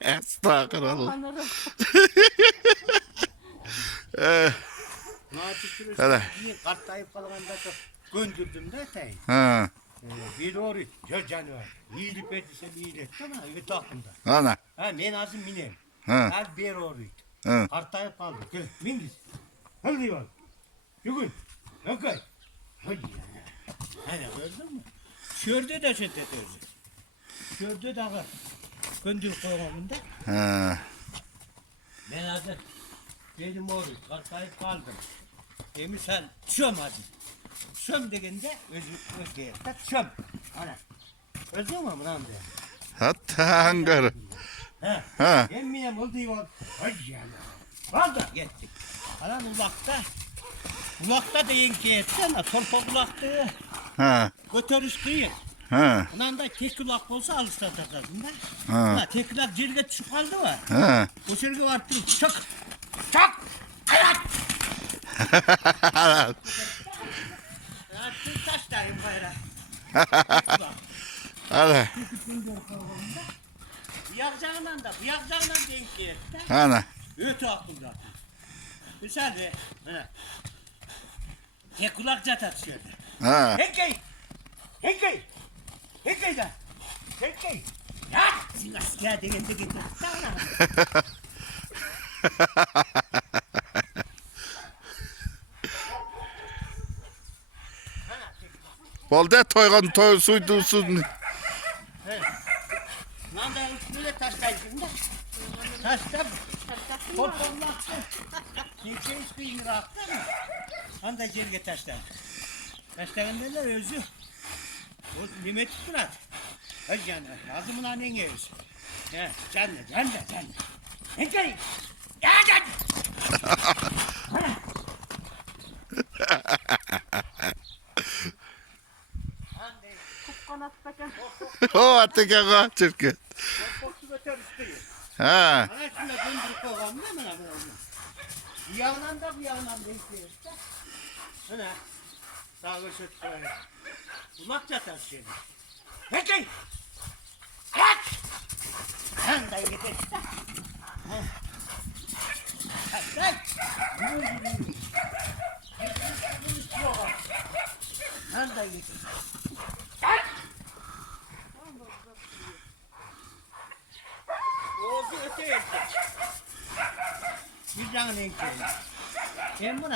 Estağfurullah. Anladım. Hele. Kartlayıp kalganda çok göndürdüm de tey. Ha, Bir doğru. Ya canım. İyilik verdiyse iyilik etti ama evet aklımda. ana. Ha ben azım minem. Ha. Her bir doğru. Ha. Kartlayıp kaldı. Gel mingiz. Hadi var. Yürü. Okay. Hadi ya. Hani gördün mü? Şördü de şöyle dedi. Şördü de var. Göndür koyamında. Ha. Ben hazır. Dedim oğlum, kartlayıp kaldım. Sen çöm hadi. Çöm degende özgeye. Tak çöm. Ana. Özgür mü lan de? Hatta hangar. He. Ha. Emminem oldu var. Hadi yani. Var da gittik. Alan ulakta. Ulakta deyin ki etsene. Torpa ulaktı. Ha. Götürüş kıyın. Ha. Ulan da tek ulak olsa alışta takasında. Ha. Ulan tek ulak cirge çık kaldı var. Ha. O cirge vardı. Çak. Çak. Ayak. Attın taştayım bayrağı. Hadi. Bıyakcağından denk geldi. Ana. Ötü aklımda. Güzel be. Tek kulak catat şöyle. Ha. Hekkey! Hekkey! Hekkey de! Hekkey! Ya! Sinas geldi gitti. Sana. Bolda toygan toy suydusun. Lan da üstüne taştaydım da. Taşta korkmalaktı. Geçen üstüne rahattı mı? Anda cerge taştan. Taştan derler özü. O nimet tuturat. Hadi canım. Lazımın annen yiyoruz. He, canlı. Ne gelin? Ya canım. Kupkanattaki. O atike kaçırken. Korktu götür üstüne. Ha. Ana şunda döndürüp kovalım değil mi lan bunu? Bir yandan da bir yandan bekliyor işte. Ana. Sağ göçet koyalım. Kulak çatar şimdi. Peki. Ayak. Sen de git işte. Sen. Sen de git. Oğuz'u öte etti. Bir canın en kere. Ben buna